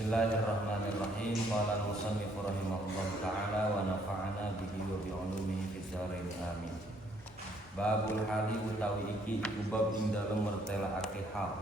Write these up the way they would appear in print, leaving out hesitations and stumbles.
Bismillahirrahmanirrahim. Qala al-musannif rahimahullahu ta'ala wa nafa'ana bihi wa bi'ulumihi fid dharain amin. Babul hali utawi iki iku bab ing dalem mertelaake hal.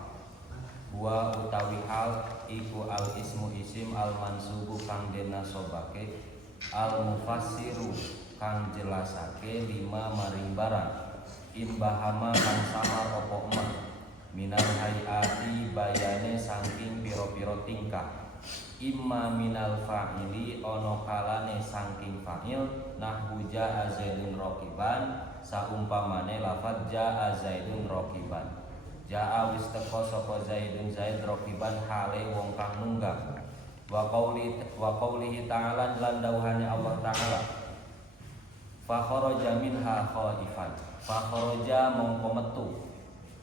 Wa utawi hal iku al ismu isim al mansubu kang den nasobake, al mufassiru kang jelasake lima maring barang. Imbahama kang samar opo emak minal hayati bayane saking piro-piro tingkah. Imma minal fa'ili ono kalane saking fa'il nahwu ja'a zaidun raqiban saumpamane lafadz ja'a zaidun raqiban. Ja'a wis teko sapa zaidun zaid raqiban hale wong kang nunggang. Wa qaulihi ta'ala lan dawuhane Allah ta'ala fa kharaja minha khaifan. Fa kharaja mongko metu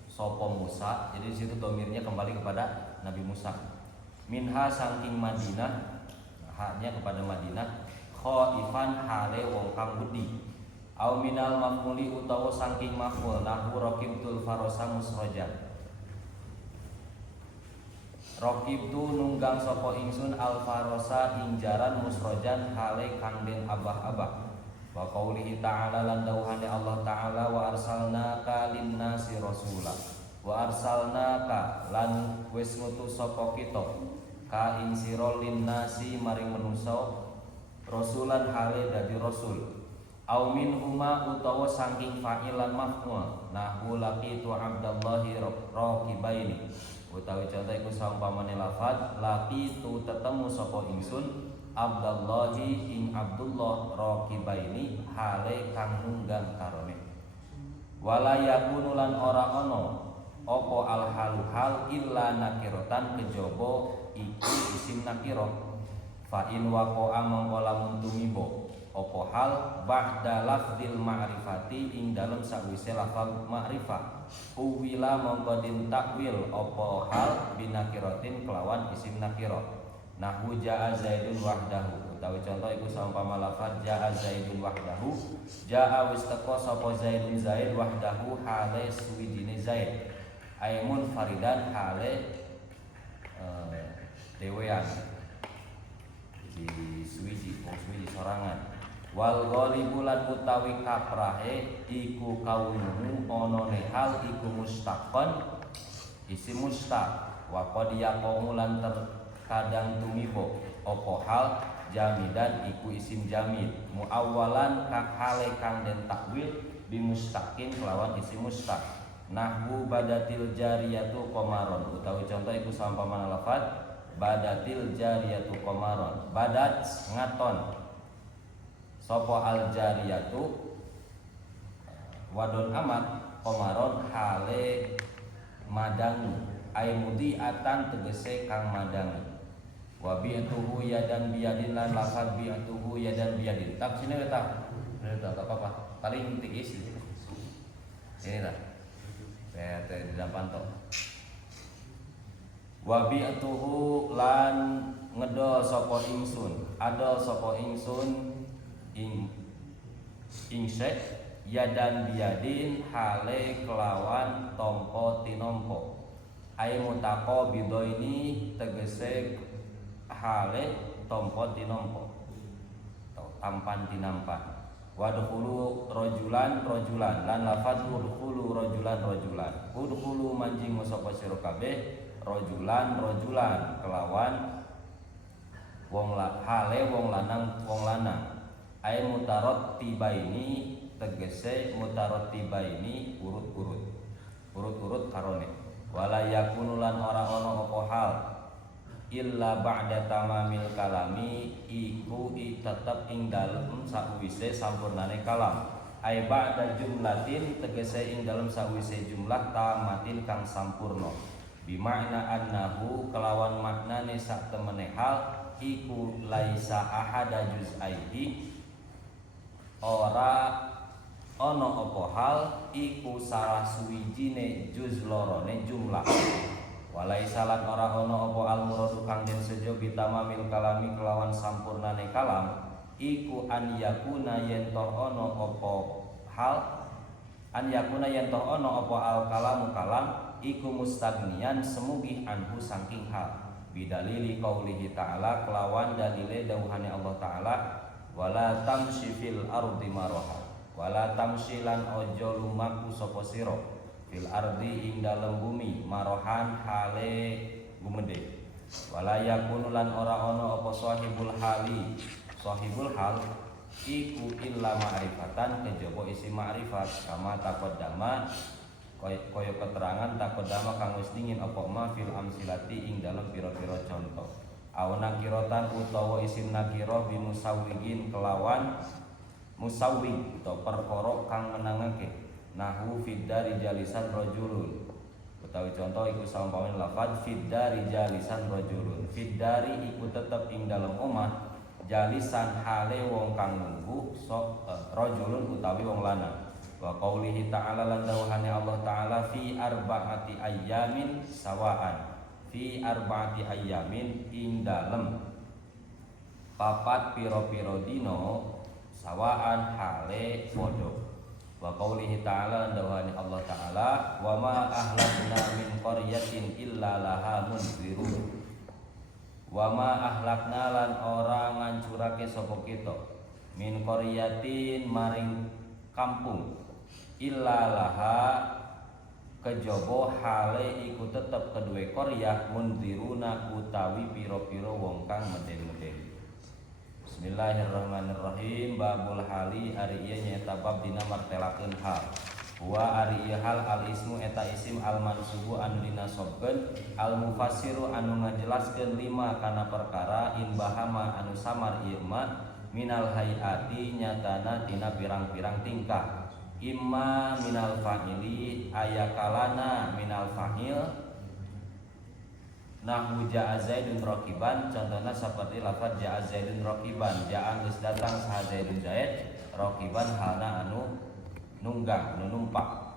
sapa Musa. Jadi di situ domirnya kembali kepada Nabi Musa. Minha saking Madinah, haknya kepada Madinah. Khaifan hale wong kang wedi. Au minal maf'uli utawa saking maf'ul nahwu raqibtul farasa musrajan. Raqibtu nunggang sapa ingsun al farasa injaran musrajan hale kang den abah-abah. Wa qaulihi ta'ala lan dawuhane Allah ta'ala wa arsalnaka linnasi rasula. Wa arsalnaka lan wis ngutus sapa kita ka ing sira linnasi maring manusa rasulan hale dadi rasul. Au min huma utawa saking fa'ilan maf'ul nahwu laqitu abdallahi raqibaini. Utawi contoh iku saumpamane lafaz laqitu tetemu sapa ingsun Abdallahi ing Abdullah raqibaini hale kang nunggang karone. Wala yakunu lan ora ono apa al halu hal illa nakiratan kejaba iku isim nakirah. Fa in waqa'a mongko lamun tumiba apa hal ba'da lafdzil ma'rifati ing dalem sawise lafal ma'rifah. Uwila mongko din takwil apa hal binakiratin kelawan isim nakirah. Nahwu ja'a zaidun wahdahu. Utawi contoh iku saumpama lafaz ja'a zaidun wahdahu. Ja'a wis teko sapa zaidun zaid wahdahu hale suwijine zaid. Aimun faridan hale dewean. Di suwiji sorangan. Wal ghalibu lan utawi kaprahe iku kaunuhu onone hal iku mustaqon isim mustaq. Wa qad yaqulu lan kadang tumibo opo hal jamidan iku isim jamid muawwalan kang hale kang den takwil bimustaqin kelawan isim mustaq. Nahwu badatil jariyatu qamaron. Utawi contoh iku sampamana lafaz badatil jariyatu qamaron. Badat ngaton sapa al jariyatu wadon amat qamaron hale madangi ay mudiatan tegese kang madangi. Wa bi'atuhu yadan biyadin lan lafaz bi'atuhu yadan biyadin. Tak sini letak. Letak apa-apa. Paling tinggi sih. Ini dah. PT di depan tok. Wa bi'atuhu lan ngedol sapa ingsun. Adol sapa ingsun ingsyek yadan biyadin hale kelawan tompo tinompo. Ai mutaqabido ini tegese hale tompo tinompo atau tampan tinampan. Wadkhulu rajulan lan lafadz udkhulu rajulan. Udkhulu manjing sapa sira kabeh rajulan kelawan hale wong lanang. Ai mutarattibaini tegese mutarattibaini urut karone. Wala yakunu lan ora ana apa hal illa ba'da tamamil kalami iku tetep ing dalem sakwise sampurnane kalam. Ai ba'da jumlatin tegese ing dalem sakwise jumlah tamatin kang sampurna. Bimakna annahu kelawan maknane sak temene hal iku laisa ahada juz'aihi ora ana apa hal iku salah suwijine juz lorone jumlah. Walai salat ora ana apa al muradu kang den sejo bitamamil kalami kelawan sampurnane kalam iku an yakuna yen to ana apa hal an yakuna yen to ana apa al kalamu kalam iku mustagnian semugi anhu saking hal bidalili qaulihi ta'ala kelawan dalile dawuhane Allah taala wala tamshi fil ardi maraha wala tamshi lan ojo lumaku sapa sira fil ardi ing dalem bumi marohan hale gumede wala yakunu lan ora ana apa sahibul hal iku illa ma'rifatan kejaba isi ma'rifat kama taqaddama kaya keterangan taqaddama kang wis dingin apa ma fil amsilati ing dalem pira-pira contoh aw nakiratan utawa isim nakirah bimusawwigin kelawan musawwig atau perkara kang menangake nahu fiddari jalisan rajulun utawi contoh iku saumpama lafaz fiddari jalisan rajulun fiddari iku tetep ing dalem omah jalisan hale wong kang nunggu rajulun utawi wong lanang wa qaulihi ta'ala lan dawuhane Allah taala fi arba'ati ayyamin sawaan fi arba'ati ayyamin ing dalem papat pira-pira dina sawaan hale padha wa qaulihi ta'ala lan dawuhane Allah taala wa ma ahlakna min qaryatin illa laha munzirun wa ma ahlakna lan ora ngancurake sapa kita min qaryatin maring kampung illa laha kejaba hale iku tetep kedue qaryah munziruna utawi pira-pira wong kang meden-meden. Bismillahirrahmanirrahim. Babul hali ari ieu nyaeta bab dina martelakeun hal. Wa ari hal al ismu eta isim al mansubu anu dinasobkeun al mufassiru anu ngajelaskeun lima kana perkara in bahama anu samar ieu ma minal hayati nyatana tina pirang-pirang tingkah imma minal fa'ili ayakalana minal fa'il nahwu ja'a zaidun raqiban contohna seperti lafaz ja'a zaidun raqiban ja'a geus datang saha zaidun zaid raqiban halna anu nunggang anu numpak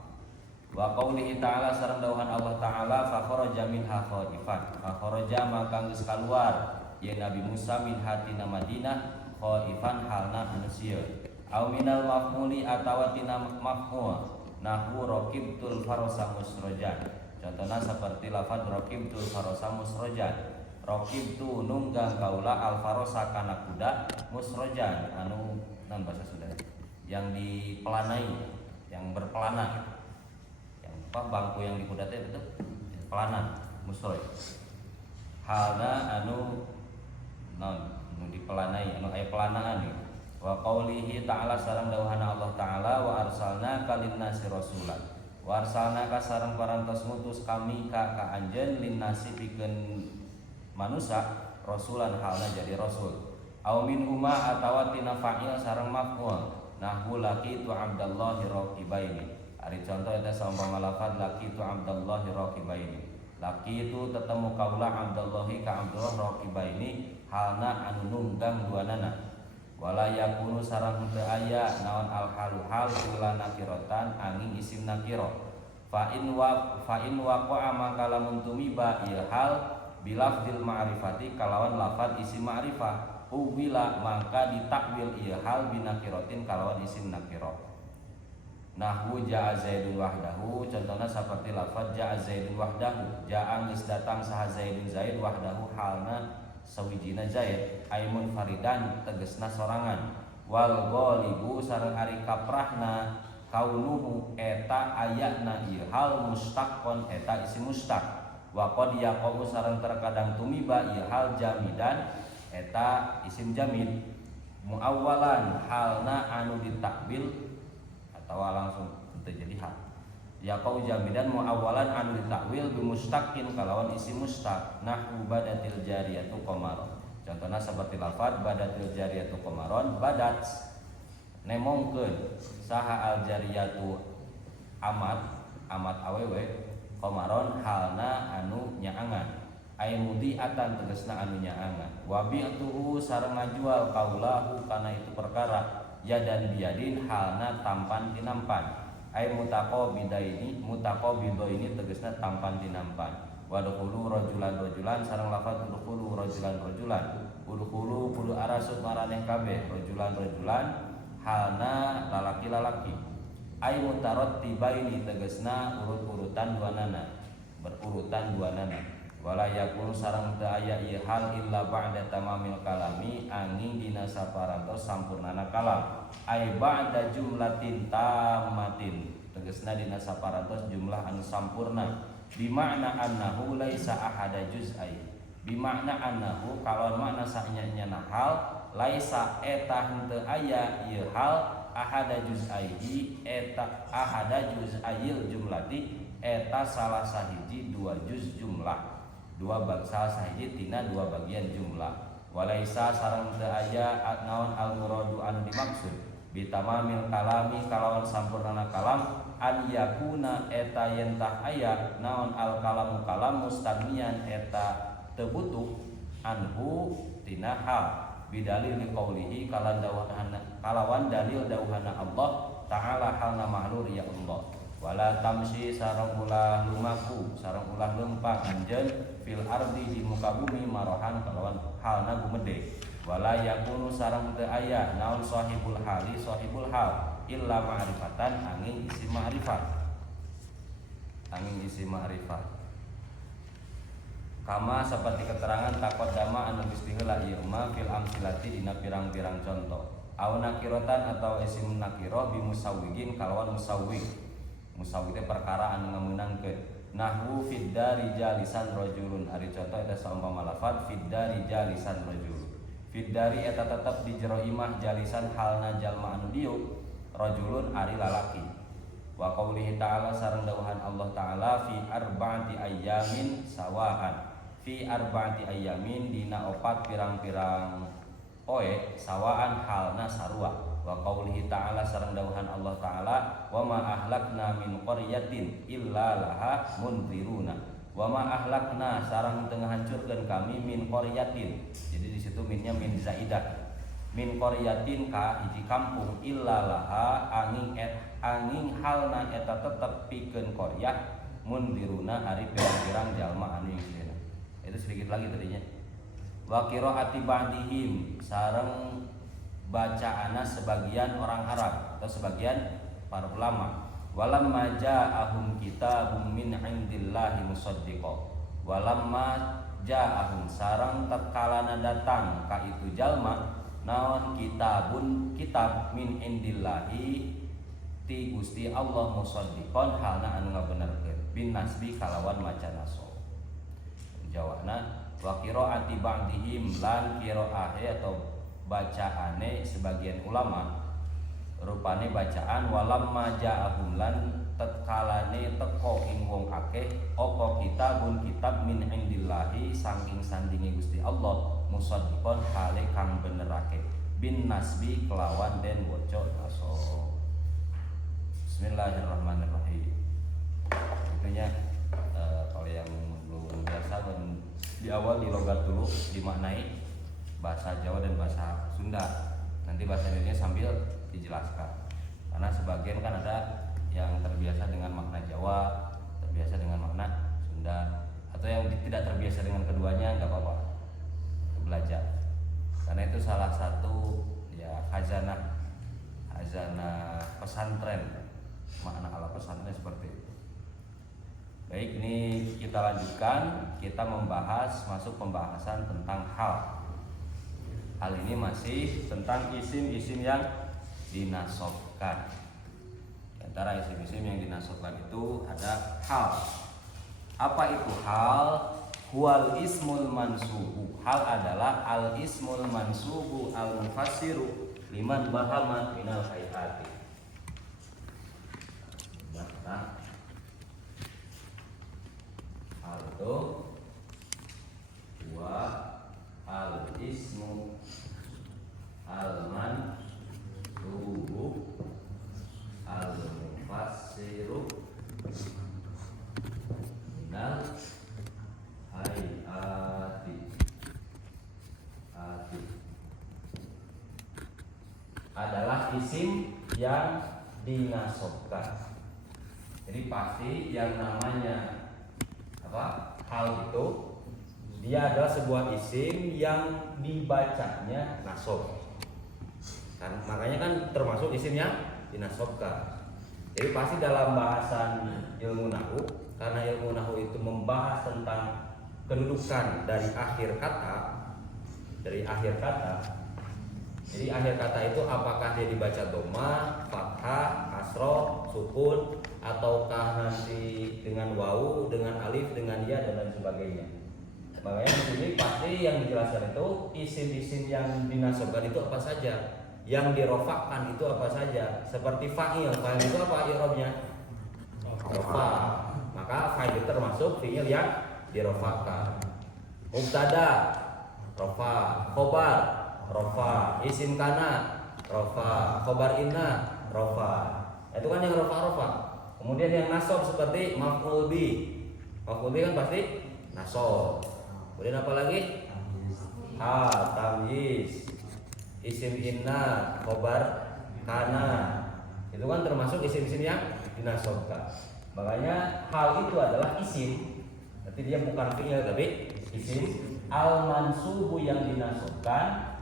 wa qaulihi ta'ala sareng dawuhan Allah ta'ala fa kharaja minha khaifan fa kharaja maka geus kaluar ya Nabi Musa min hatina Madinah khaifan halna anu sieun au minal maf'uli atawa tina maf'ul nahwu raqibtul farasa musrajan contohna seperti lafaz raqibtul farasa musrajan raqibtu nunggang kaula al farasa kana kuda musrajan anu nan bahasa Sunda yang dipelanai yang berpelana yang apa bangku yang di kuda teh betul pelana musroj halna anu non anu dipelanai anu aya pelanaan nih wa qaulihi ta'ala sareng dawuhana Allah taala wa arsalna kalinnasi rasulan wa arsalna ka sareng parantos ngutus kami ka anjeun linnasi pikeun manusia rasulan halna jadi rasul au min huma atawa tina fa'il sareng maf'ul nahwu laqitu abdallahi raqibaini ari contoh eta saumpama lafaz laqitu abdallahi raqibaini laqitu tetemu kaula abdallahi ka abdullah raqibaini halna anu nunggang duanana wala yakunu sareng teu aya naon al halu hal illa nakiratan angin isim nakira fa in waqa'a maka lamun tumiba ieu hal bilafdil ma'rifati kalawan lafaz isim ma'rifah uwila maka ditakwil ieu hal binakiratin kalawan isim nakira nahwu ja'a zaidun wahdahu contohna seperti lafaz ja'a zaidun wahdahu ja'a geus datang saha zaidun zaid wahdahu halna sawijina zaid aimun faridan tegesna sorangan wal ghalibu sareng ari kaprahna kaunuhu eta ayatna ieu hal mustaqqon eta isim mustaq wa qad yaqau sareng terkadang tumiba ieu hal jamidan eta isim jamid muawwalan halna anu ditakwil atau langsung terjadi hal yaqau jamidan muawwalan anu ditakwil bimustaqin kalawan isim mustaq nahwu badatil jariyatu qamaron contohna seperti lafaz badatil jariyatu qamaron badat nemongkeun saha al jariyatu amat awewe qamaron halna anu nyaangan ay mudiatan tegasna anu nyaangan wa bi'tuhu sareng ngajual kaulahu kana itu perkara yadan biadin halna tampan tinampan ay mutaqabidaini tegasna tampan tinampan wa dukhulu rajulan sareng lafaz dukhulu rajulan udkhulu kudu arasut maraneh kabeh rajulan halna lalaki ay mutarattibaini tegasna urut-urutan duanana berurutan duanana wala yakunu sareng teu aya ieu hal illa ba'da tamamil kalami angin dina saparantos sampurnana kalam ai ba'da jumlatin tammatin tegasna dina saparantos jumlah anu sampurna bimakna annahu laisa ahada juz'ai bimakna annahu kalon makna sanyana hal laisa eta henteu aya ieu hal ahada juz'aihi eta ahada juz'ail jumlati eta salah sahiji dua juz jumlah dua salah sahiji tina dua bagian jumlah walaisa sareng teu aya naon al muradu anu dimaksud bitamamil kalami kalawan sampurnana kalam an yakuna eta yen tah aya naon al kalamu kalam mustagnian eta teu butuh anhu tina hal bidalil liqaulihi kalawan dalil dawuhana Allah ta'ala halna mahlur ya Allah wala tamsi sareng ulah lumaku sareng ulah lempang anjeun fil ardi di muka bumi marohan kalawan halna gumede wala yakunu sareng teu aya naon sahibul hali sahibul hal illa ma'rifatan angin isi ma'rifat kama seperti keterangan takot dama anu geus diheula ieu mah fil amsilati dina pirang-pirang contoh aw nakirotan atau isim nakiroh bi musawwigin kalawan musawwig teh perkara anu ngameunangkeun nahwu fid dari jalisan rajulun ari contoh eta saumpama lafaz fid dari jalisan rajul fid dari eta tetep di jero imah jalisan halna jalma anu dieu rajulun ari lalaki wa qaulihi ta'ala sareng dawuhan Allah ta'ala fi arba'ati ayyamin sawaan fi arba'ati ayyamin dina opat pirang-pirang poe sawaan halna sarua wa qaulihi ta'ala sareng dawuhan Allah ta'ala wa ma ahlakna min qaryatin illa laha munziruna wa ma ahlakna sareng teu ngahancurkeun kami min qaryatin jadi di situ minnya min zaidah min qaryatin ka hiji kampung illa laha angin halna eta tetep pikeun qaryah mundiruna ari pirang-pirang jalma anu ingseuna itu sedikit lagi tadinya wa qiraati ba'dihim sareng bacaana sebagian orang Arab atau sebagian para ulama walamma ja'ahum kitabun min indillahi musaddiqa walamma ja'ahum sareng tatkalana datang ka itu jalma naon kitab min indillahi ti Gusti Allah musaddiqon halna anu ngabenerkeun bin nasbi kalawan maca nasab jawana wa qiraati ba'dihim lan qiraah atau bacaane sebagian ulama rupane bacaan walamma ja'ahum lan tatkalane teko ing wong akeh apa kitab min indillahi saking sandinge Gusti Allah musaddiqon hale kang benerake bin nasbi kelawan den waca nasab. Bismillahirrahmanirrahim. Intinya kalau yang belum biasa di awal di logat dulu dimaknai bahasa Jawa dan bahasa Sunda. Nanti bahasa Indonesia sambil dijelaskan. Karena sebagian kan ada yang terbiasa dengan makna Jawa, terbiasa dengan makna Sunda, atau yang tidak terbiasa dengan keduanya nggak apa-apa. Belajar. Karena itu salah satu ya khazanah pesantren. Makna ala pesantren seperti itu. Baik, ini kita lanjutkan. Kita membahas masuk pembahasan tentang hal. Hal ini masih tentang isim-isim yang dinasobkan. Di antara isim-isim yang dinasobkan itu ada hal. Apa itu hal? Huwal ismul mansubu. Hal adalah al ismul mansubu al mufassiru liman bahama minal hayati. Nah, hal itu wa al ismu al mansubu al mufassiru minal hayati adalah isim yang dinasobkan. Jadi pasti yang namanya apa? Hal itu dia adalah sebuah isim yang dibacanya nasab. Kan makanya kan termasuk isim yang dinasobkan. Jadi pasti dalam bahasan ilmu nahwu, karena ilmu nahwu itu membahas tentang kedudukan dari akhir kata. Jadi akhir kata itu apakah dia dibaca dhamma, fathah, kasroh, sukun, ataukah nanti dengan wawu, dengan alif, dengan ya dan lain sebagainya. Makanya di sini pasti yang dijelaskan itu isim-isim yang dinasobkan itu apa saja, yang dirofakkan itu apa saja. Seperti fa'il itu apa i'rabnya? Rofa. Maka fa'il termasuk fi'il yang dirofakkan. Mubtada rofa, khobar rofa, isim kana rofa, khobar inna rofa. Itu kan yang rofa. Kemudian yang nasab seperti maf'ul bi. Maf'ul bi kan pasti nasab. Kemudian apa lagi? Tamyiz, isim inna, khobar kana. Itu kan termasuk isim-isim yang dinasobkan. Makanya hal itu adalah isim. Berarti dia bukan fi'il tapi isim al-mansubu yang dinasobkan,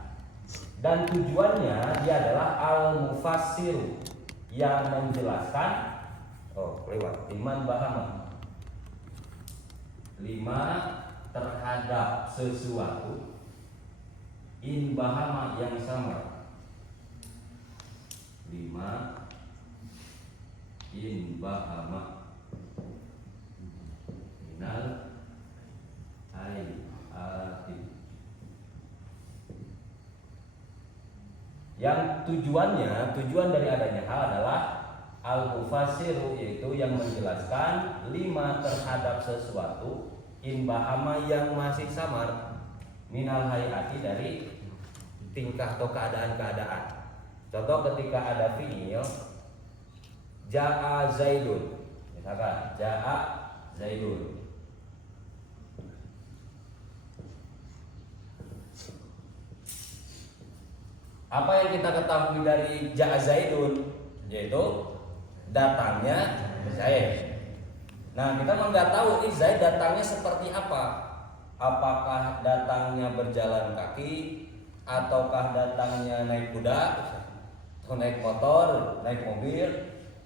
dan tujuannya dia adalah al-mufassiru yang menjelaskan. Lewat liman bahama, 5 terhadap sesuatu, in bahama yang sama, 5 in bahama minal hayati, yang tujuan dari adanya hal adalah al-mufassiru, yaitu yang menjelaskan 5 terhadap sesuatu, in bahama yang masih samar, minal hayati dari tingkah atau keadaan-keadaan. Contoh ketika ada fi'il ja'a zaidun, misalkan ja'a zaidun, apa yang kita ketahui dari ja'a zaidun? Yaitu datangnya Zaid. Nah, kita memang nggak tahu nih Zaid datangnya seperti apa. Apakah datangnya berjalan kaki, ataukah datangnya naik kuda, atau naik motor, naik mobil.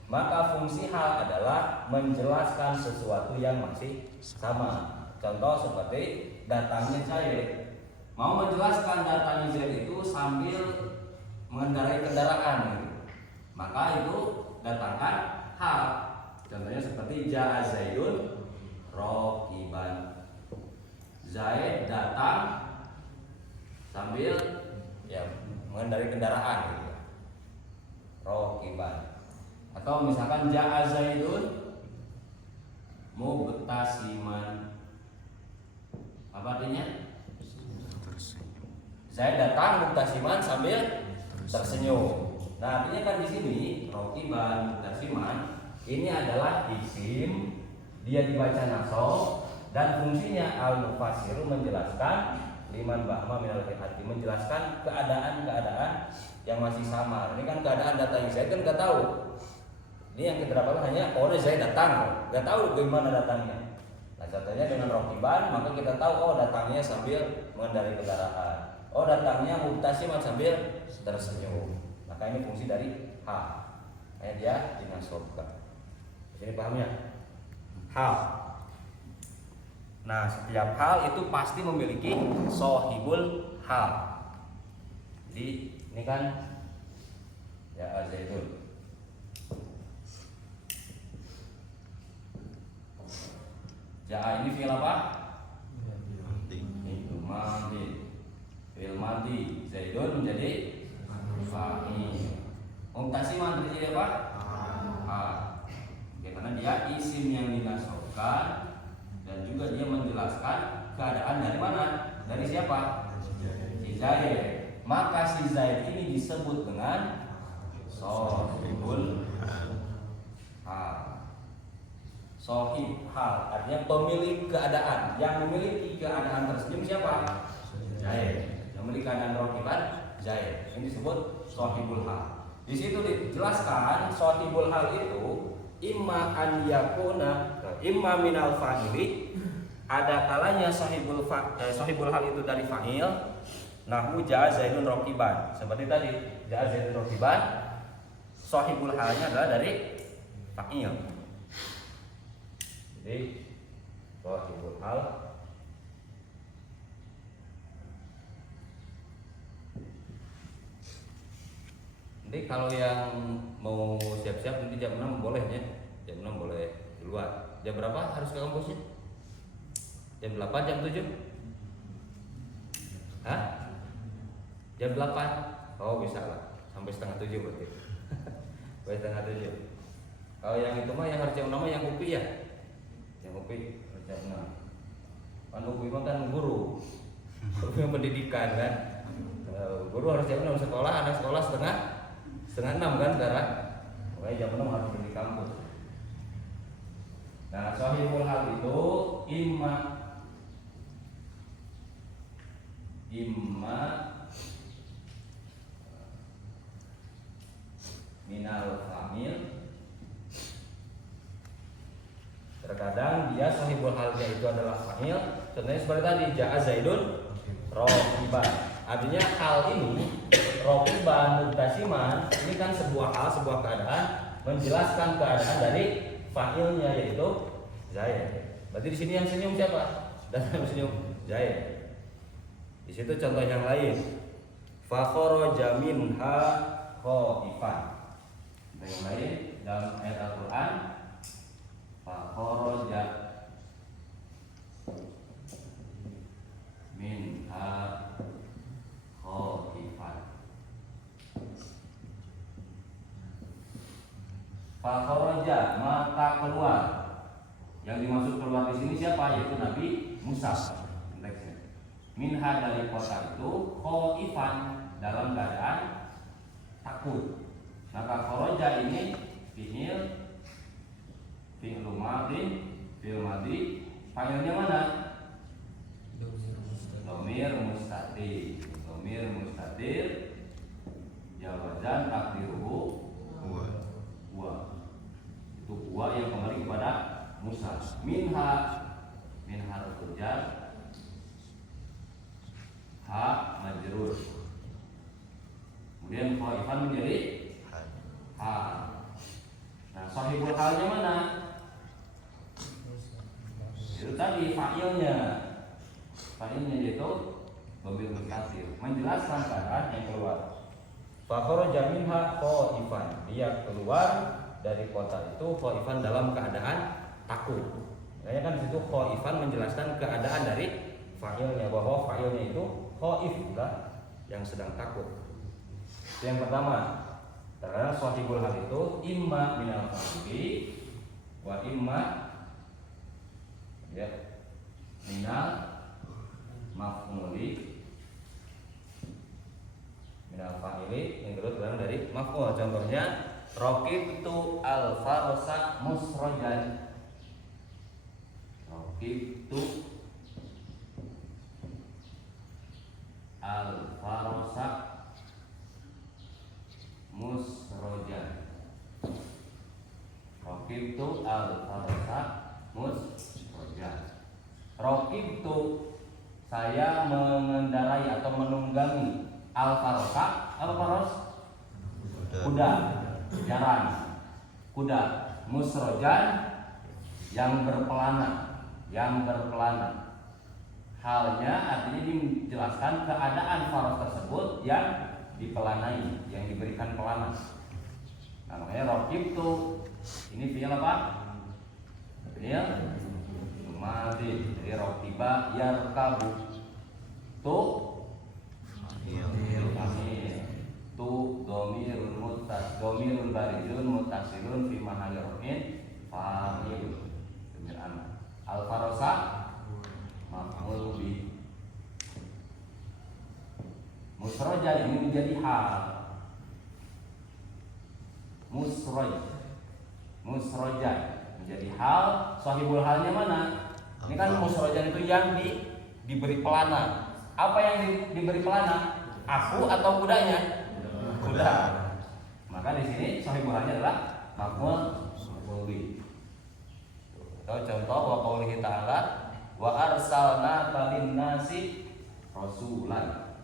Maka fungsi hal adalah menjelaskan sesuatu yang masih sama. Contoh seperti datangnya Zaid. Mau menjelaskan datangnya Zaid itu sambil mengendarai kendaraan, maka itu datangkan hal. Contohnya seperti ja'a Zaidun raqiban. Zaid datang sambil mengendarai kendaraan gitu. Raqiban. Atau misalkan ja'a Zaidun mubtasiman. Apa artinya? Zaid datang mubtasiman sambil tersenyum. Nah, artinya kan di sini raqiban, mubtasiman ini adalah isim, dia dibaca nasab, dan fungsinya al-mufassiru menjelaskan liman bahma minal hati, menjelaskan keadaan-keadaan yang masih samar. Ini kan keadaan datangnya Zaid kan nggak tahu. Ini yang kita dapatkan hanya Zaid datang, nggak tahu bagaimana datangnya. Nah, contohnya dengan raqiban, maka kita tahu datangnya sambil mengendarai kendaraan. Datangnya mubtasiman sambil tersenyum. Maka ini fungsi dari ha. Kayak dia dinasobkan. Ini pahamnya? Hal. Nah, setiap hal itu pasti memiliki sohibul hal. Jadi ini kan ya Zaidun. Ja'a ini fi'il apa? Itu madhi. Fi'il madhi. Zaidun menjadi fa'il. Mubtasiman menjadi apa? Karena dia isim yang dinasobkan, dan juga dia menjelaskan keadaan dari mana? Dari siapa? Si Zaid. Maka si Zaid ini disebut dengan sohibul hal. Sohib hal artinya pemilik keadaan. Yang memiliki keadaan tersenyum siapa? Zaid. Yang memiliki keadaan raqiban Zaid. Ini disebut sohibul hal. Di situ dijelaskan sohibul hal itu imma an yakuna imma minal fa'ili, ada kalanya sahibul hal itu dari fa'il, nahu ja'a zaidun raqiban, seperti tadi ja'a zaidun raqiban, sahibul halnya adalah dari fa'il. Jadi sahibul hal Nanti kalau yang mau siap-siap nanti jam 6 boleh ya. Jam 6 boleh keluar. Jam berapa harus ke kampusnya? Jam 8, jam 7? Hah? Jam 8? Oh bisa lah. Sampai setengah 7 berarti. Sampai setengah 7. Kalau yang itu mah yang harus jam 6 yang UPI ya? Yang UPI harus jam 6. Kan UPI mah kan guru. Guru pendidikan kan. Guru harus jam 6 sekolah, anak sekolah setengah 6 kan sekarang. Makanya jam 6 harus di kampus. Nah, sahihul hal itu imma minal famil. Terkadang dia sahihul halnya itu adalah famil. Contohnya seperti tadi ja'a Zaidun rokiban. Artinya hal ini rokiban mubtasiman ini kan sebuah hal, sebuah keadaan menjelaskan keadaan dari fa'ilnya yaitu Zaid. Berarti di sini yang senyum siapa? Dan yang senyum Zaid. Di situ contoh yang lain. Fa kharaja minha khaifan. Yang lain dalam ayat Al-Qur'an fa kharaja minha khaifan. Fa kharaja maka keluar. Yang dimaksud keluar di sini siapa? Yaitu Nabi Musa. Minha dari kota itu khaifan dalam keadaan takut. Maka kharaja ini fi'il madhi, fa'ilnya mana? Dhamir mustatir jawazan takdiruhu huwa. Itu huwa yang kembali kepada Musa. Minha al-hujan ha majrur. Kemudian khaifan menjadi ha. Nah, sahihul halnya mana? Itu tadi fa'ilnya. Fa'ilnya yaitu dhamir mustatir, menjelaskan keadaan yang keluar. Fa kharaja minha khaifan. Dia keluar dari kota itu khaifan dalam keadaan takut. Makanya kan di situ khaifan menjelaskan keadaan dari fa'ilnya, bahwa fa'ilnya itu khaif juga yang sedang takut. Itu yang pertama. Karena sahihul hal itu imma minal fa'ili wa imma ya minal maf'uli. Minal fa'ili yang kedua berasal dari maf'ul. Contohnya raqibtu al-farsa musrajan. Raqibtu al-farsa musrajan. Raqibtu al-farsa musrajan. Raqibtu saya mengendarai atau menunggangi al-farsa. Al-faras kuda, jaran, kuda. Musrojan yang berkelana, Halnya artinya dijelaskan keadaan faras tersebut yang dipelanai, yang diberikan pelana. Nah, makanya raqib tuh ini fi'il apa? Fi'il madhi. Jadi raqiba yarkabu. Tuh tu dhamirun barizun muttasilun fi mahalli raf'in fa'il. Dhamir ana. Al farasa maf'ul bi. Musraja ini menjadi hal. Musraja menjadi hal. Sahibul halnya mana? Ini kan musraja itu yang diberi pelana. Apa yang diberi pelana? Aku atau kudanya? Kuda. Maka di sini sahibul halnya adalah maf'ul bi. Atau contoh wa qaulihi ta'ala wa arsalnaka lin-nasi rasulan.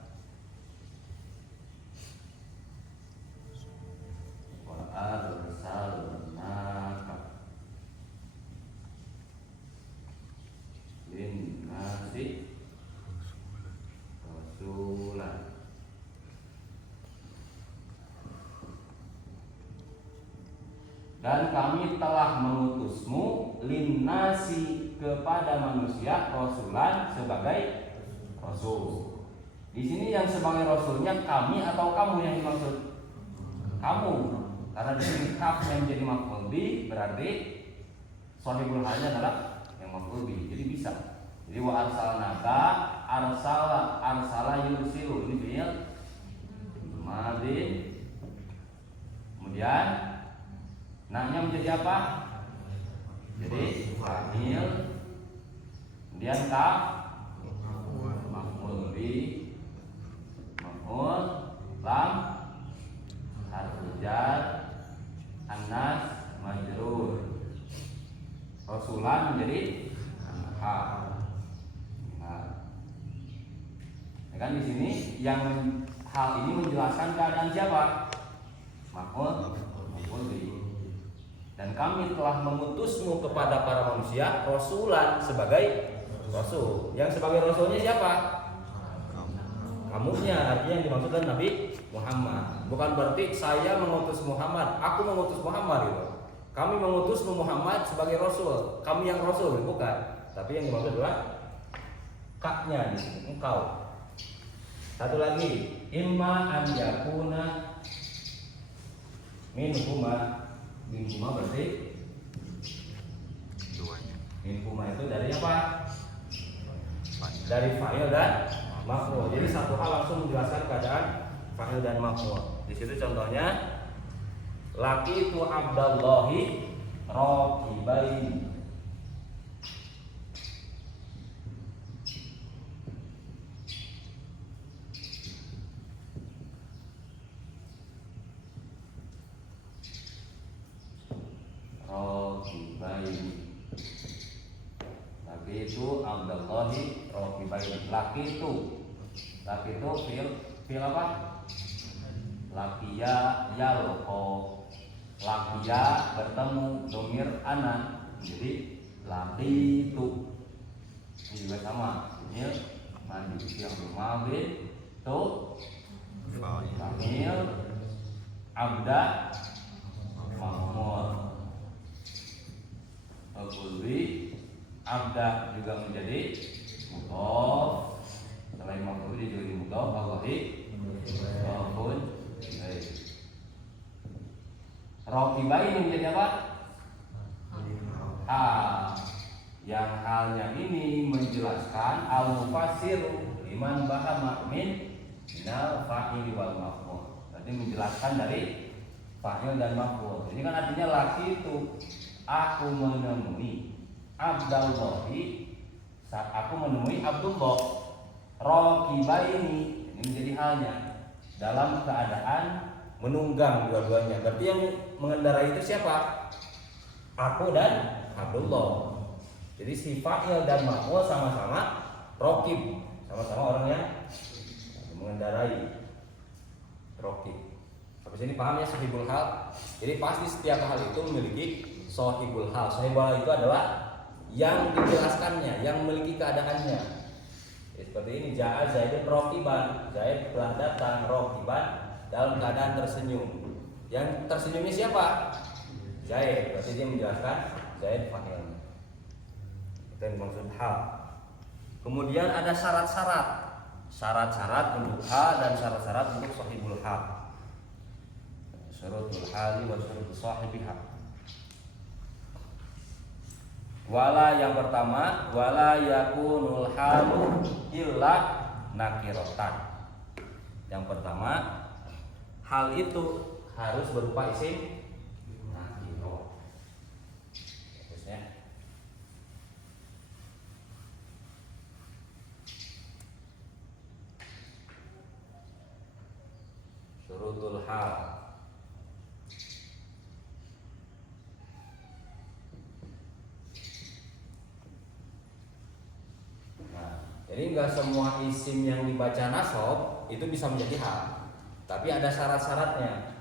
Wa arsalnaka lin-nasi rasulan. Dan kami telah mengutusmu linnasi kepada manusia rasulan sebagai rasul. Di sini yang sebagai rasulnya kami atau kamu yang dimaksud? Kamu. Karena di sini kaf yang menjadi maf'ul bi, berarti shahibul halnya adalah yang maf'ul bi. Jadi bisa. Jadi wa arsalnaka arsala yursilu, ini fi'il madhi. Kemudian naknya menjadi apa? Jadi fa'il. Kemudian kaf maf'ul bi, maf'ul lam harfu jar, annas majrur, rasulan menjadi hal. Nah, ya kan di sini yang hal ini menjelaskan keadaan siapa? Maf'ul bi. Dan kami telah mengutusmu kepada para manusia rasulan sebagai rasul. Yang sebagai rasulnya siapa? Kamunya, artinya yang dimaksudkan Nabi Muhammad. Bukan berarti saya mengutus Muhammad, aku mengutus Muhammad gitu. Kami mengutusmu Muhammad sebagai rasul, kami yang rasul, bukan. Tapi yang dimaksud adalah kaknya di sini, engkau. Satu lagi, imma an yakuna minhuma berarti duanya. minhuma itu dari apa? Dari fa'il dan maf'ul. Jadi satu hal langsung menjelaskan keadaan fa'il dan maf'ul. Di situ contohnya laki itu Abdallahi raqibain. Laki itu Abdallahi raqibain. Laki itu fi'il apa? Lakiya yalqa. Lakiya bertemu, domir ana. Jadi laki itu ini juga sama. Ini mandi yang bermabit tu famil abda mahmud. Al-Qulbi abda juga menjadi mudhaf. Selain maf'ul dia juga mudhaf. Allahi maf'ul baik. Raqibain menjadi apa? Yang halnya ini menjelaskan al-mufassiru liman bahama min minal fa'ili wal maf'ul. Berarti menjelaskan dari fa'il dan maf'ul. Ini kan artinya laki itu aku menemui Abdallahi, aku menemui Abdullah raqibaini, ini menjadi halnya dalam keadaan menunggang dua-duanya. Berarti yang mengendarai itu siapa? Aku dan Abdullah. Jadi si fa'il dan maf'ul sama-sama raqib, sama-sama orang yang mengendarai raqib. Sampai sini paham ya sahibul hal? Jadi pasti setiap hal itu memiliki sahibul hal. Sahibul hal itu adalah yang dijelaskannya, yang memiliki keadaannya. Ya, seperti ini, ja'a Zaidun raqiban. Zaid telah datang raqiban dalam keadaan tersenyum. Yang tersenyumnya siapa? Zaid. Berarti dia menjelaskan Zaid fa'il. Itu yang dimaksud hal. Kemudian ada syarat-syarat. Syarat-syarat untuk hal dan syarat-syarat untuk sahibul hal. Syurutul hali wa syurutul sahibiha. Wala yang pertama, wala yakunul halu illa nakiratan. Yang pertama, hal itu harus berupa isim nakiro. Terusnya syurutul hal. Jadi enggak semua isim yang dibaca nasab itu bisa menjadi hal, tapi ada syarat-syaratnya.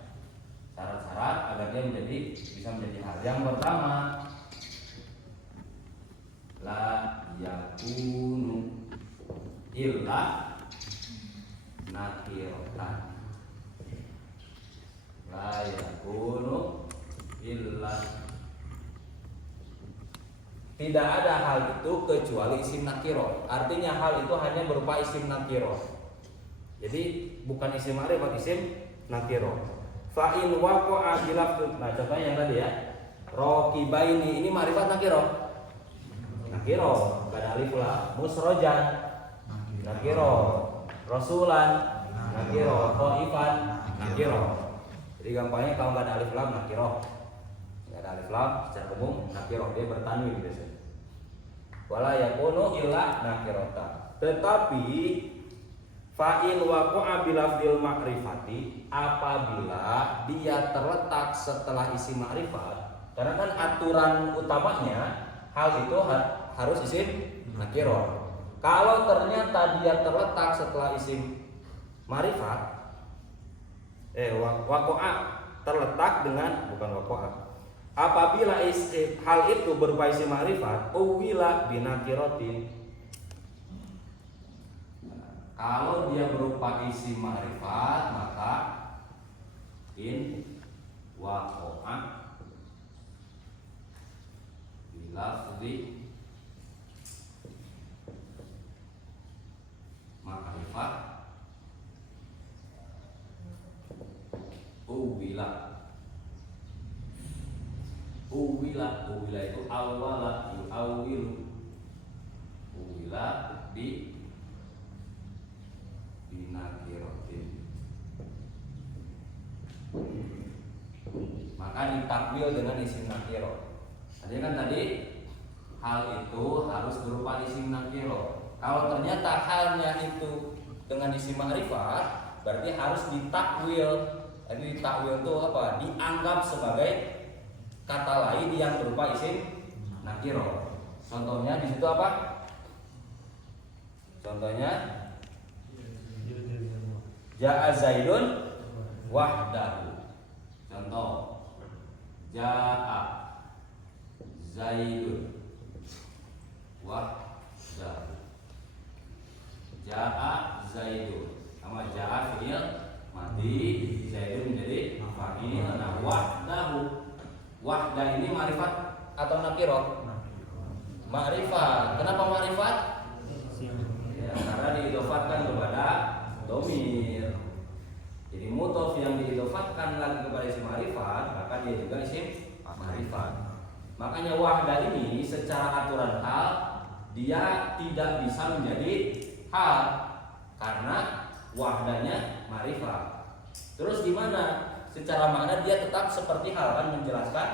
Syarat-syarat agar dia bisa menjadi hal. Yang pertama, la yakunu illa nakiratan. La yakunu illa. Tidak ada hal itu kecuali isim nakiro. Artinya hal itu hanya berupa isim nakiro. Jadi bukan isim ma'rifat, isim nakiro. Fa in waqa'a bilafdz. Nah, contohnya yang tadi ya. Raqibaini ini ma'rifat nakiro. Nakiro, gak ada alif lam. Musrojan nakiro. Rasulan nakiro. Khaifan nakiro. Jadi gampangnya kalau gak ada alif lam nakiro. Gak ada alif lam secara umum nakiro, dia bertanwin biasanya. Wala yakunu illa nakirota. Tetapi fa'in waqa'a bilafdil ma'rifati, apabila dia terletak setelah isim ma'rifat, karena kan aturan utamanya hal itu harus isim nakiro. Kalau ternyata dia terletak setelah isim ma'rifat, waqa'a terletak dengan, bukan waqa'a, apabila hal itu berupa isim ma'rifat, uwila binakirotin. Kalau dia berupa isim ma'rifat, maka in waqa'a bilafzi ma'rifat uwila. Uwila itu awala yu'awilu. Uwila binakirotin. Maka ditakwil dengan isim nakiro. Artinya kan tadi hal itu harus berupa isim nakiro. Kalau ternyata halnya itu dengan isim ma'rifat, berarti harus ditakwil. Jadi ditakwil itu apa? Dianggap sebagai kata lain yang berupa isim nakiro. Contohnya di situ apa? Contohnya Ja'a Zaidun wahdahu. Contoh Ja'a Zaidun wahdahu. Ja'a Zaidun sama Ja'a fi'il madi, Zaidun menjadi fa'il. Nah, wahdahu. Wahdah ini ma'rifat atau nakiro? Ma'rifat. Kenapa ma'rifat? Ya, karena diidofatkan kepada domir. Jadi mudhof yang diidofatkan lagi kepada isim ma'rifat, maka dia juga isim ma'rifat. Makanya wahdah ini secara aturan hal dia tidak bisa menjadi hal karena wahdanya ma'rifat. Terus gimana? Secara makna dia tetap seperti hal, kan menjelaskan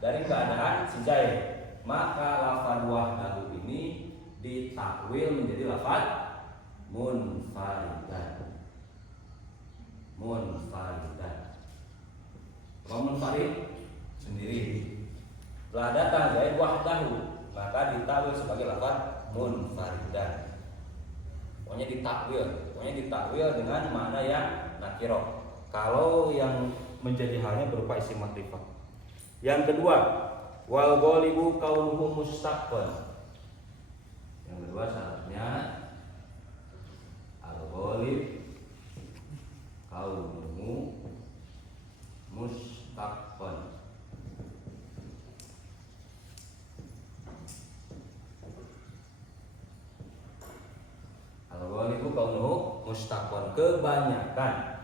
dari keadaan si Zaid. Maka lafaz wahdahu ini ditakwil menjadi lafaz munfaridan. Munfaridan. Kalau munfarid sendiri. Setelah datang Zaid wahdahu, maka ditakwil sebagai lafaz munfaridan. Pokoknya ditakwil dengan makna yang nakiro. Kalau yang menjadi halnya berupa isim ma'rifat. Yang kedua, wal ghalibu kaunuhu mustaqqan. Yang kedua syaratnya al ghalib kaunuhu mustaqqan. Al ghalibu kaunuhu mustaqqan, kebanyakan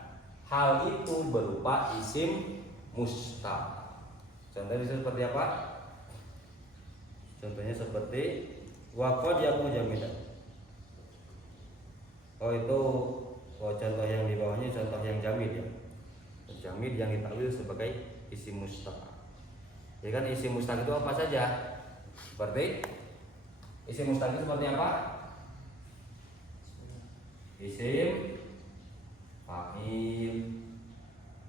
hal itu berupa isim mustaq. Contohnya seperti apa? Contohnya seperti waqad yakunu jamidan. Contoh yang di bawahnya contoh yang jamid ya. Jamid yang ditakwil sebagai isim mustaq. Ya kan isim mustaq itu apa saja? Seperti isim mustaq itu seperti apa? Isim fa'il,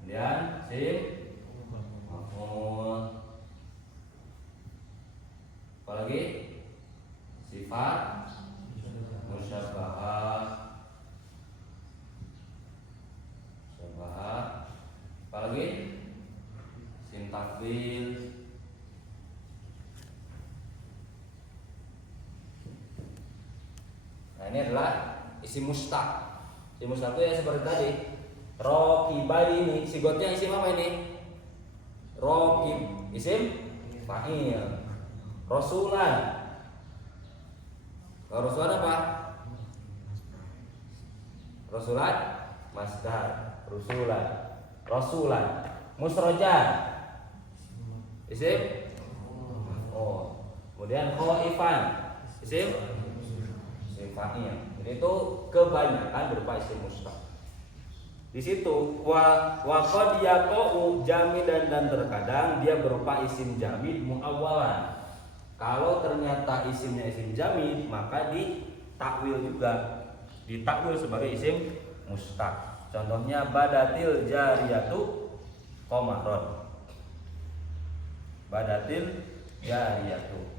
kemudian isim maf'ul, apalagi sifat musyabbahah, apalagi isim tafdhil. Nah, ini adalah isim mustaq. Isim mustaq itu ya seperti tadi. Raqibaini, sigotnya isim apa ini? Raqib isim fa'il. Rasulan. Kalau rasulan apa? Rasulan masdar. Rusulan. Rasulan. Musrojan isim oh. Kemudian khaifan isim fa'il. Jadi itu kebanyakan berupa isim mustaq. Di situ wa qad yaqau jamid dan terkadang dia berupa isim jamid muawwalan. Kalau ternyata isimnya isim jamid maka ditakwil juga. Ditakwil sebagai isim mustaq. Contohnya badatil jariyatu qamaron. Badatil jariyatu.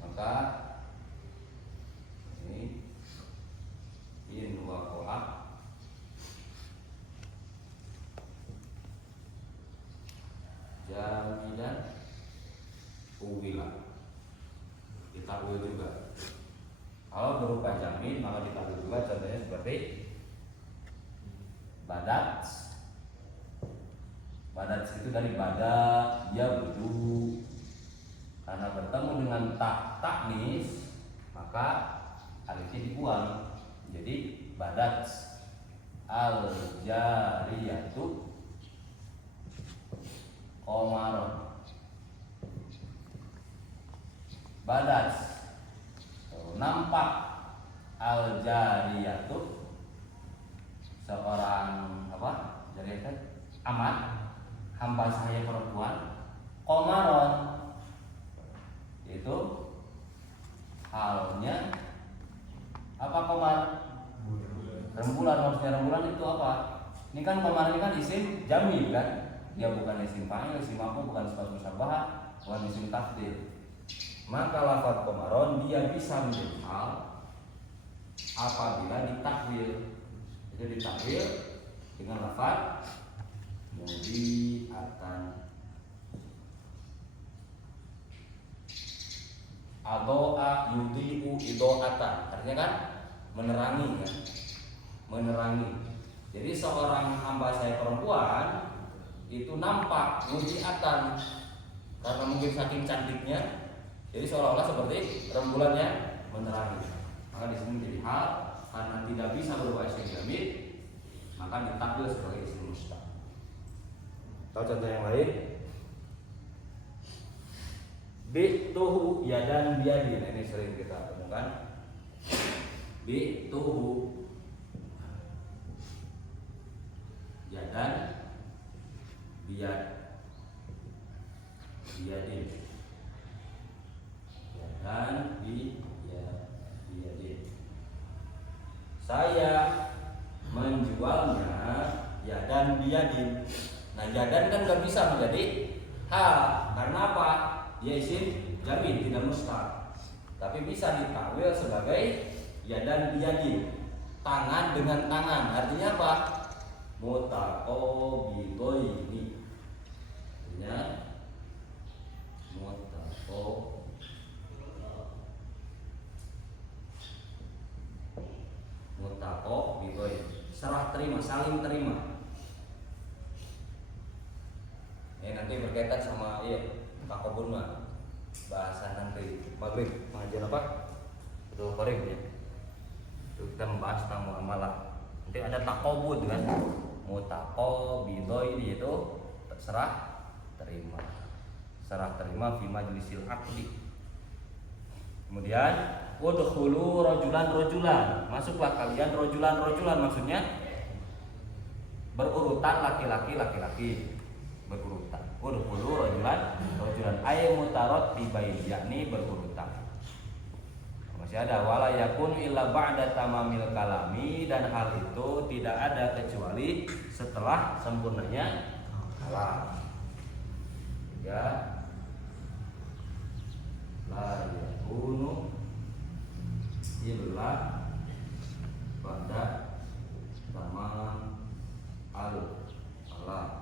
Maka ini in waqa'a jamidan uwila. Ditakwil juga. Kalau berupa jamid maka ditakwil juga. Contohnya seperti badat. Badat itu dari bada dia budu. Karena bertemu dengan taknis maka alifnya dibuang. Jadi badat al jariyatu qamaron. Badat nampak al jariyatu seorang apa? Jariyah amat hamba saya perempuan. Qamaron itu halnya apa qamar? Rembulan. Maksudnya rembulan itu apa? Ini kan qamar ini kan isim jamid kan? Dia bukan isim fa'il, isim maf'ul, bukan sifat musabbahah, bukan isim tafdil. Maka lafaz qamaron dia bisa menjadi hal apabila ditakwil. Itu ditakwil dengan lafaz mudiatan. Adoa yudiu idoatan, artinya kan menerangi kan? Menerangi. Jadi seorang hamba saya perempuan itu nampak mudiatan karena mungkin saking cantiknya. Jadi seolah-olah seperti rembulan yang menerangi. Maka di sini menjadi hal karena tidak bisa berubah isim jamid, maka ditakwil sebagai isim mustaq. Tahu contoh yang lain? Bi'tuhu yadan biyadin. Ini sering kita temukan. Bi'tuhu yadan biyadin. Yadan biyadin. Saya menjualnya yadan biyadin. Nah yadan kan gak bisa menjadi hal. Karena apa? Dia isim jamid tidak mustaq. Tapi bisa ditakwil sebagai yadan biyadin. Tangan dengan tangan. Artinya apa? Mutaqabidaini. Artinya mutaqabidaini. Serah terima, saling terima. Nanti berkaitan sama takobun mah bahasa nanti maghrib pengajian apa? Itu qarib ya. Itu kita membahas tentang muamalah. Nanti ada takobud kan? Mutaqabidaini itu serah terima. Serah terima fi majlisil aqdi. Kemudian udkhulu rajulan. Masuklah kalian rajulan maksudnya berurutan laki-laki berurutan. Udkhulu rajulan ay mutarattibain, yakni berurutan. Masih ada wala yakun illa ba'da tamamil kalami, dan hal itu tidak ada kecuali setelah sempurnanya kalam. Ya. La yakunu illa ba'da tamam al-kalam.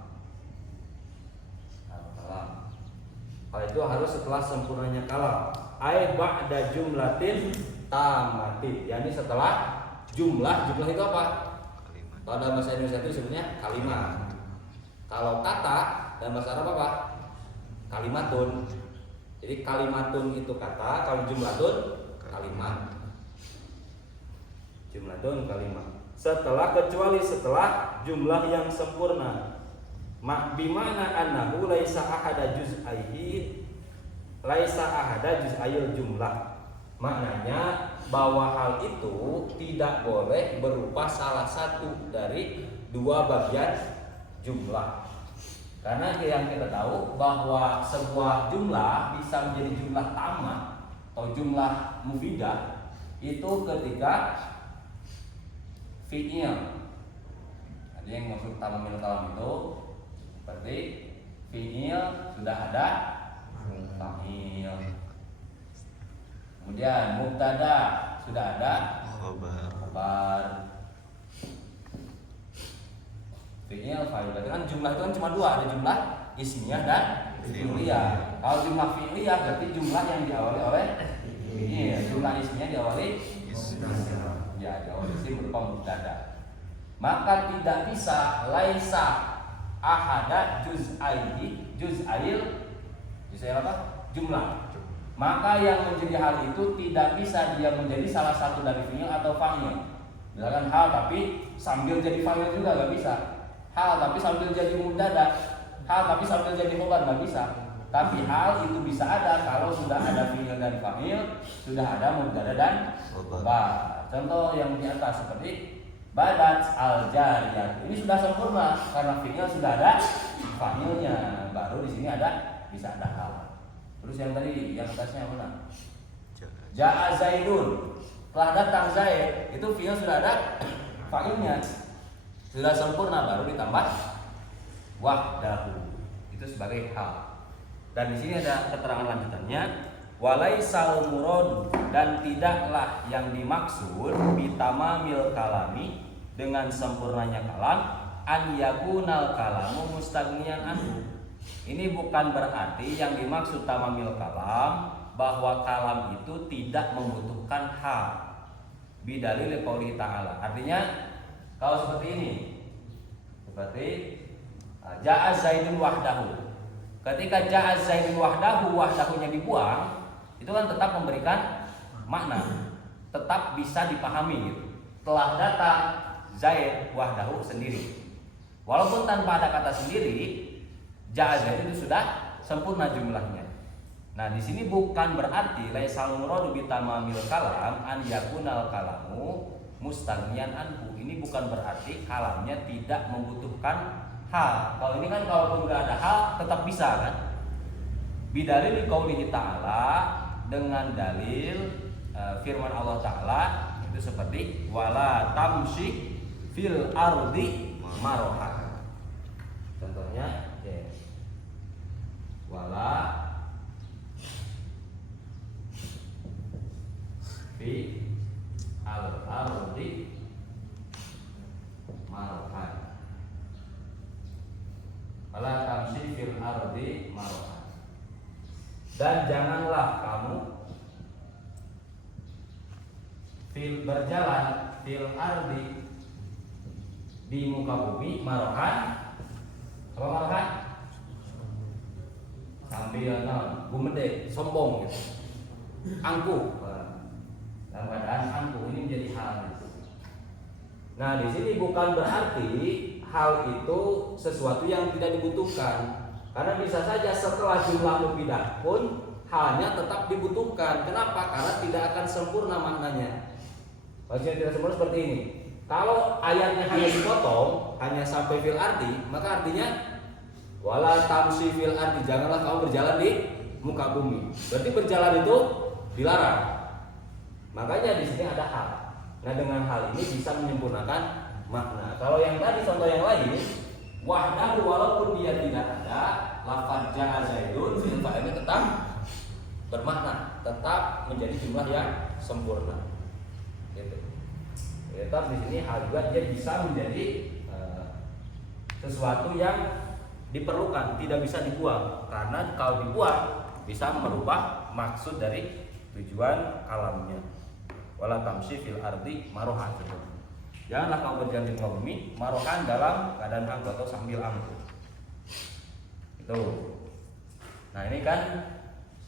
Hal itu harus setelah sempurnanya kalam. Ai ba'da jumlatin tamatin, yakni setelah jumlah itu apa? Kalau dalam bahasa Indonesia itu sebenarnya kalimat. Kalau kata dalam bahasa Arab apa? Kalimatun. Jadi kalimatun itu kata, kalau jumlatun kalimat. Jumlatun kalimat. Kecuali setelah jumlah yang sempurna. Bimana annahu laisa ahada juz'ayil jumlah. Maknanya bahwa hal itu tidak boleh berupa salah satu dari dua bagian jumlah. Karena yang kita tahu bahwa sebuah jumlah bisa menjadi jumlah tamah atau jumlah mufidah itu ketika fi'il. Ada yang maksud tamamil kalam itu seperti fi'il sudah ada fa'il. Kemudian mubtada sudah ada khabar. Fi'il fa'il. Berarti kan jumlah itu kan cuma dua, ada jumlah ismiyah dan fi'liyah. Kalau jumlah fi'liyah berarti jumlah yang diawali oleh fi'il. Jumlah ismiyah diawali ya, diawali isim berupa mubtada. Maka tidak bisa laisa ahada juz'ail apa? Jumlah. Maka yang menjadi hal itu tidak bisa dia menjadi salah satu dari fi'il atau fa'il. Misalkan hal tapi sambil jadi fa'il juga gak bisa. Hal tapi sambil jadi mubtada. Hal tapi sambil jadi khabar gak bisa. Tapi hal itu bisa ada kalau sudah ada fi'il dan fa'il, sudah ada mubtada dan khabar. Contoh yang di atas seperti badat al-jariyah. Ini sudah sempurna karena fi'il sudah ada fa'ilnya. Baru di sini bisa ada hal. Terus yang tadi yang atasnya mana? Ja'a Zaidun. Telah datang Zaid, itu fi'il sudah ada fa'ilnya. Sudah sempurna baru ditambah wahdahu. Itu sebagai hal. Dan di sini ada keterangan lanjutannya, walaisal muradu, dan tidaklah yang dimaksud bitamamil kalami, dengan sempurnanya kalam, an yakunal kalamu mustaghniyan anhu. Ini bukan berarti yang dimaksud tamamil kalam bahwa kalam itu tidak membutuhkan hal. Bidalil qouli ta'ala. Artinya kalau seperti ini, seperti ja'a Zaidun wahdahu. Ketika ja'a Zaidun wahdahunya dibuang, itu kan tetap memberikan makna, tetap bisa dipahami gitu. Telah datang Zaid wahdahu sendiri. Walaupun tanpa ada kata sendiri, ja'a Zaid itu sudah sempurna jumlahnya. Nah, di sini bukan berarti laisal muradu bitamamil kalam an yakunal kalamu mustaghniyan anhu. Ini bukan berarti kalamnya tidak membutuhkan hal. Kalau ini kan kalaupun enggak ada hal tetap bisa kan? Bidalil qaulihi ta'ala, dengan dalil firman Allah Ta'ala itu seperti wala tamshi fil ardi maroha. Contohnya wala fi al ardi maroha. Wala tamshi fil ardi maroha. Dan janganlah kamu berjalan fil ardi, di muka bumi, marohan. Apa marohan? Sambil gumede, sombong gitu. Angkuh. Dalam keadaan angkuh, ini menjadi hal. Nah, di sini bukan berarti hal itu sesuatu yang tidak dibutuhkan. Karena bisa saja setelah jumlah mufidah pun halnya tetap dibutuhkan. Kenapa? Karena tidak akan sempurna maknanya. Maksudnya tidak sempurna seperti ini. Kalau ayatnya hanya dipotong, hanya sampai fil ardi, maka artinya wala tamshi fil ardi, janganlah kamu berjalan di muka bumi. Berarti berjalan itu dilarang. Makanya di sini ada hal. Nah, dengan hal ini bisa menyempurnakan makna. Kalau yang tadi contoh yang lain, wahdahu, walaupun dia tidak ada lafaz ja'a Zaidun, fa'ilnya tetap bermakna, tetap menjadi jumlah yang sempurna. Gitu. Tetap di sini hal juga dia bisa menjadi sesuatu yang diperlukan, tidak bisa dibuang. Karena kalau dibuang bisa merubah maksud dari tujuan kalamnya. Wala tamshi fil ardi marohan. Janganlah kamu berjalan di muka bumi marohan dalam keadaan angkuh atau sambil angkuh. Itu. Nah ini kan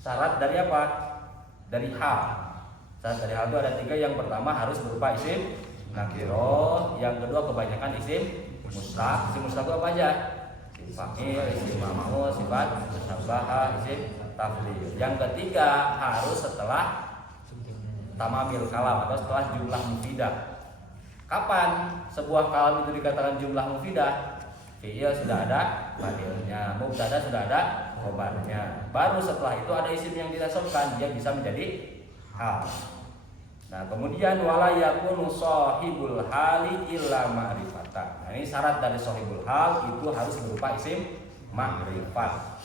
syarat dari apa? Dari hal. Syarat dari hal itu ada 3. Yang pertama harus berupa isim nakiro. Yang kedua kebanyakan isim mustaq. Isim mustaq itu apa aja? Isim fa'il, isim maf'ul, sifat musabbahah, isim tafdhil. Yang ketiga harus setelah tamamil kalam atau setelah jumlah mufidah. Kapan sebuah kalam itu dikatakan jumlah mufidah? Fi'il sudah ada fa'ilnya, mubtada sudah ada khobarnya. Baru setelah itu ada isim yang dinasobkan, dia bisa menjadi hal. Nah, kemudian wala yakunu shahibul hali illa ma'rifatan. Nah, ini syarat dari shahibul hal itu harus berupa isim ma'rifat.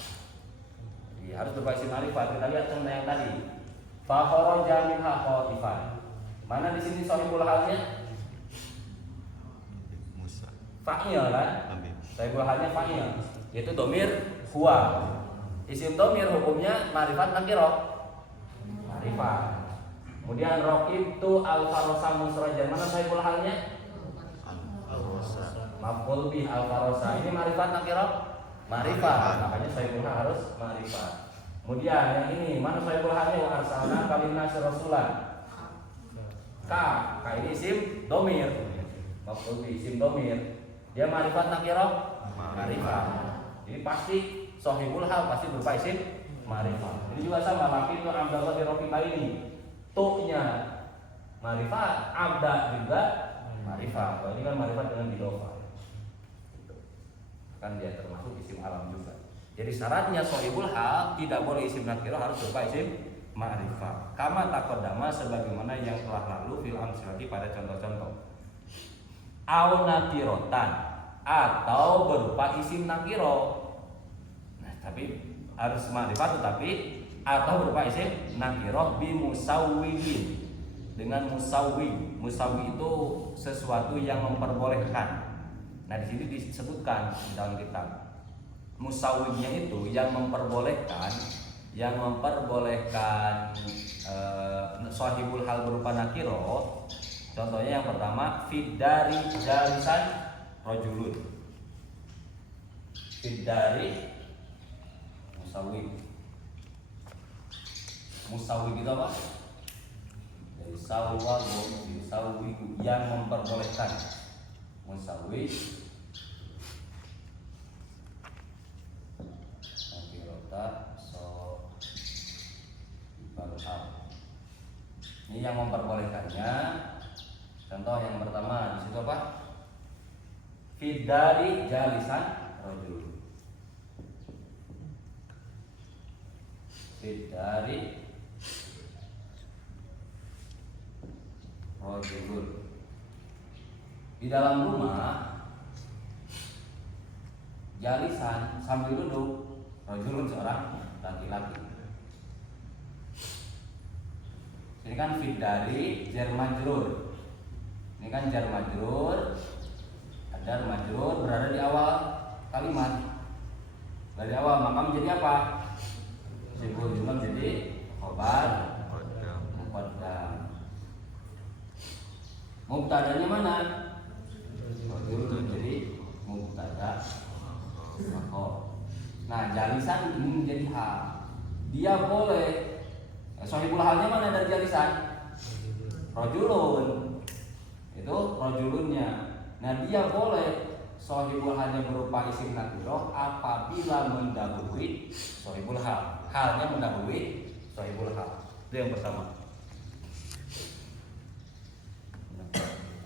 Jadi harus berupa isim ma'rifat. Kita lihat contoh yang tadi. Fa kharaja minha khaifan. Mana di sini shahibul halnya? Fa'il kan? Shahibul halnya fa'il, yaitu domir huwa. Isim domir hukumnya ma'rifat nakirah. Ma'rifat. Kemudian raqibtu al-farosa musrajan. Mana shahibul halnya? Al-farosa. Maf'ul bih al-farosa. Ini ma'rifat nakirah? Ma'rifat. Makanya shahibul hal harus ma'rifat. Kemudian yang ini mana shahibul halnya? Wa arsalna kalinnas rasulan. Ka ini isim domir. Maf'ul bih isim domir. Dia ma'rifat nakirah? Ma'rifat. Jadi pasti shahibul hal pasti berupa isim ma'rifat. Ini juga sama laki itu Abdullah di Rofiqa ini. Tu-nya ma'rifat, abda juga ma'rifat. Kalau ini kan ma'rifat dengan idhofah. Kan dia termasuk isim alam juga. Jadi syaratnya shahibul hal tidak boleh isim nakirah, harus berupa isim ma'rifat. Kama taqaddama sebagaimana yang telah lalu fil amsilati pada contoh-contoh. Au nakirotan atau berupa isim nakiro. Nah, tapi harus ma'rifat tetapi atau berupa isim nakiro bi musawwigin, dengan musawwig. Musawwig itu sesuatu yang memperbolehkan. Nah, di sini disebutkan di dalam kitab. Musawwignya itu yang memperbolehkan shahibul hal berupa nakiro. Contohnya yang pertama fiddari jalisan rajulun. Fiddari musawwig. Musawwig itu apa? Dari sawwagu, musawwig yang memperbolehkan. Musawwig nakirota so ibalhal. Ini yang memperbolehkannya. Contoh yang pertama di situ apa? Fiddari jalisan rajul. Fiddari rajulun. Di dalam rumah jalisan sambil duduk rajulun seorang laki-laki. Ini kan fiddari jar majrur. Ini kan jar majrur, jar majrur berada di awal kalimat. Dari awal maka menjadi apa? Simbol jumlah menjadi khobar muqaddam. Mubtadanya mana? Rajul menjadi mubtada. Nah, jalisan ini menjadi hal. Dia boleh shahibul halnya mana dari jalisan? Rajulun. Itu rajulunnya. Nah, dia boleh shahibul halnya berupa isim nakirah apabila mendahului shahibul hal. Halnya mendahului shahibul hal. Itu yang pertama.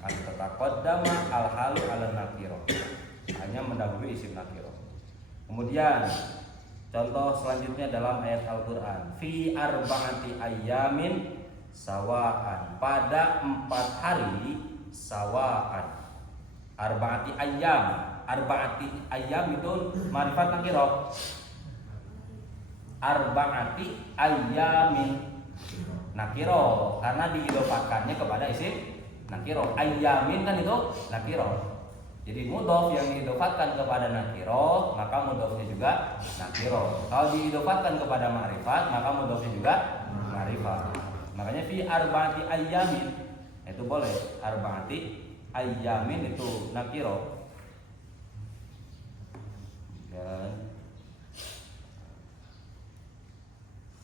Al-taqaddama al-halu ala nakirah. Hanya mendahului isim nakirah. Kemudian contoh selanjutnya dalam ayat Al-Qur'an, fi arba'ati ayyamin sawa'an, pada 4 hari sawa'an. Arba'ati ayyam itu ma'rifat nakirah. Arba'ati ayyamin nakirah karena diidhofatkannya kepada isim nakirah. Ayyamin kan itu nakirah. Jadi mudhof yang diidhofatkan kepada nakirah, maka mudhofnya juga nakirah. Kalau diidhofatkan kepada ma'rifat, maka mudhofnya juga ma'rifat. Makanya fi arba'ati ayyamin itu boleh. Arba'ati ayyamin itu nakirah. Dan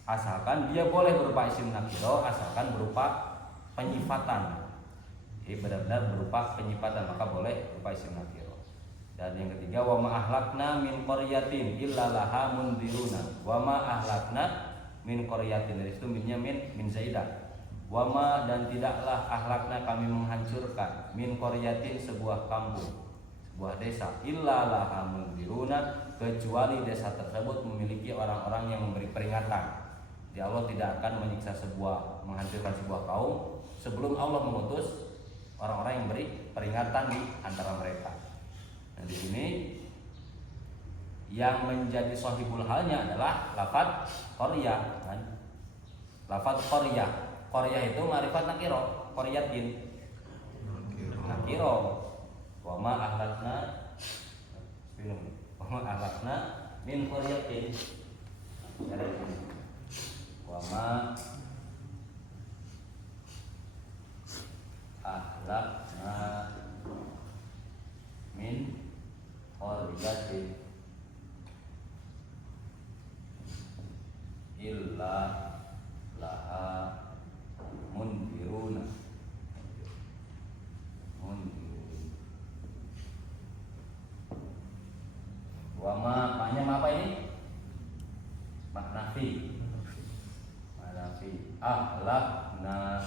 asalkan dia boleh berupa isim nakiro, asalkan berupa penyifatan. Jadi benar-benar berupa penyifatan, maka boleh berupa isim nakiro. Dan yang ketiga, wa ma ahlakna min qaryatin illa laha mundiruna. Wa ma ahlakna min qaryatin, dari situ minnya min zaidah. Wa ma, dan tidaklah ahlakna kami menghancurkan min qaryatin sebuah kampung, sebuah desa, illa laha mundiruna, kecuali desa tersebut memiliki orang-orang yang memberi peringatan. Jadi Allah tidak akan menyiksa menghancurkan sebuah kaum sebelum Allah mengutus orang-orang yang beri peringatan di antara mereka. Nah, di sini yang menjadi sahibul halnya adalah lafaz qaryah, kan? Lafaz qaryah. Qaryah itu ma'rifat nakiro, qaryatin nakiro. Wa ma ahlakna min qaryatin. Wa ma ahlakna min qaryatin illa laha mundiruna. Wa ma, maknanya apa ini? Maknafi. Ahlakna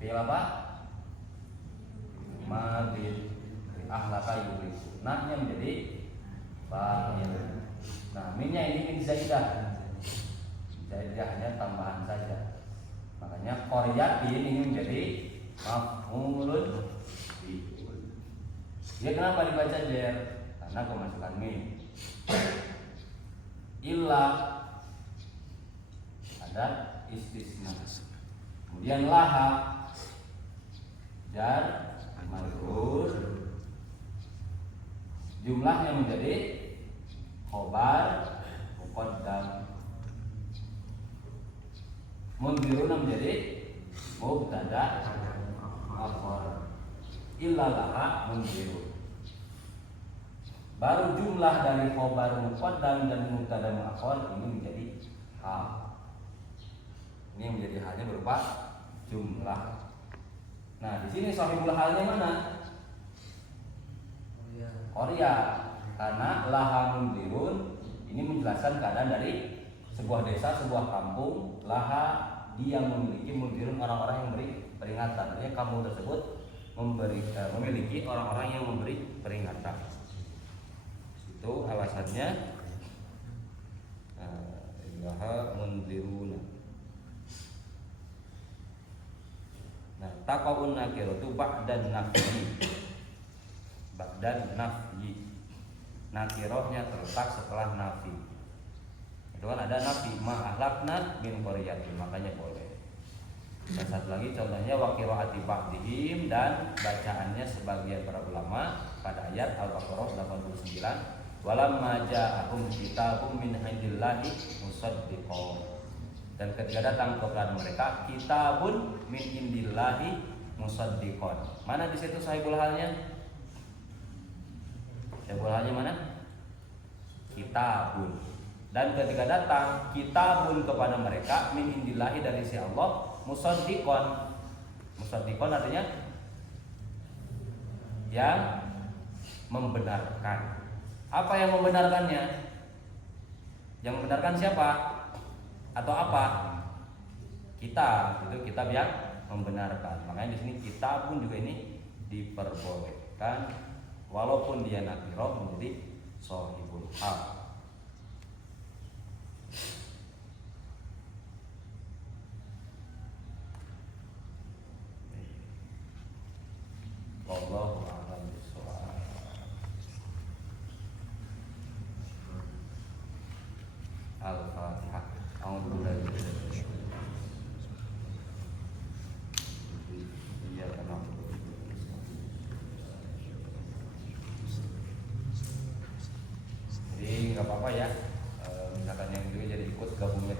fi'il apa? Madin. Ahlaka yuriku. Nahnya menjadi fa'il. Nah, minnya ini min zaidah. Zaidah hanya tambahan saja. Makanya qaryatin ini menjadi maf'ulun bihi. Dia kenapa dibaca jer? Karena kemasukan min. Illa ada istisna. Kemudian laha jar majrur, jumlahnya menjadi khobar muqaddam. Mundiruna menjadi mubtada akhar. Illa laha mundirun. Baru jumlah dari khobar muqaddam dan mubtada muakhar ini menjadi hal. Ini menjadi halnya berupa jumlah. Nah, di sini sahibul halnya mana? Qarya. Karena laha mundirun ini menjelaskan keadaan dari sebuah desa, sebuah kampung. Laha, dia memiliki mundirun, orang-orang yang memberi peringatan. Artinya kampung tersebut memiliki orang-orang yang memberi peringatan. Itu alasannya laha mundiruna. Nah, taqaun nakiratu ba'dan nafyi. Ba'dan nafyi. Nakirohnya terletak setelah nafi. Itu kan ada nafi, ma ahlakna min qaryatin, makanya boleh. Dan satu lagi contohnya wa qiraati ba'dihim, dan bacaannya sebagian para ulama pada ayat Al-Baqarah 89, walamma ja'ahum kitabun min indillahi musaddiqon. Dan ketika datang kepada mereka kitabun min indillahi musaddiqon. Mana di situ sahibul halnya? Sahibul halnya mana? Kitabun. Dan ketika datang kitabun kepada mereka min indillahi, dari si Allah, musaddiqon. Musaddiqon artinya yang membenarkan. Apa yang membenarkannya? Yang membenarkan siapa? Atau apa? Kitab, itu kitab yang membenarkan. Makanya di sini kitab pun juga ini diperbolehkan walaupun dia nakirah menjadi shahibul hal. Wallahu a'lam bishawab. Al-Fatihah. Iya, kenapa? Jadi nggak apa-apa ya, misalkan yang juga jadi ikut gabungnya.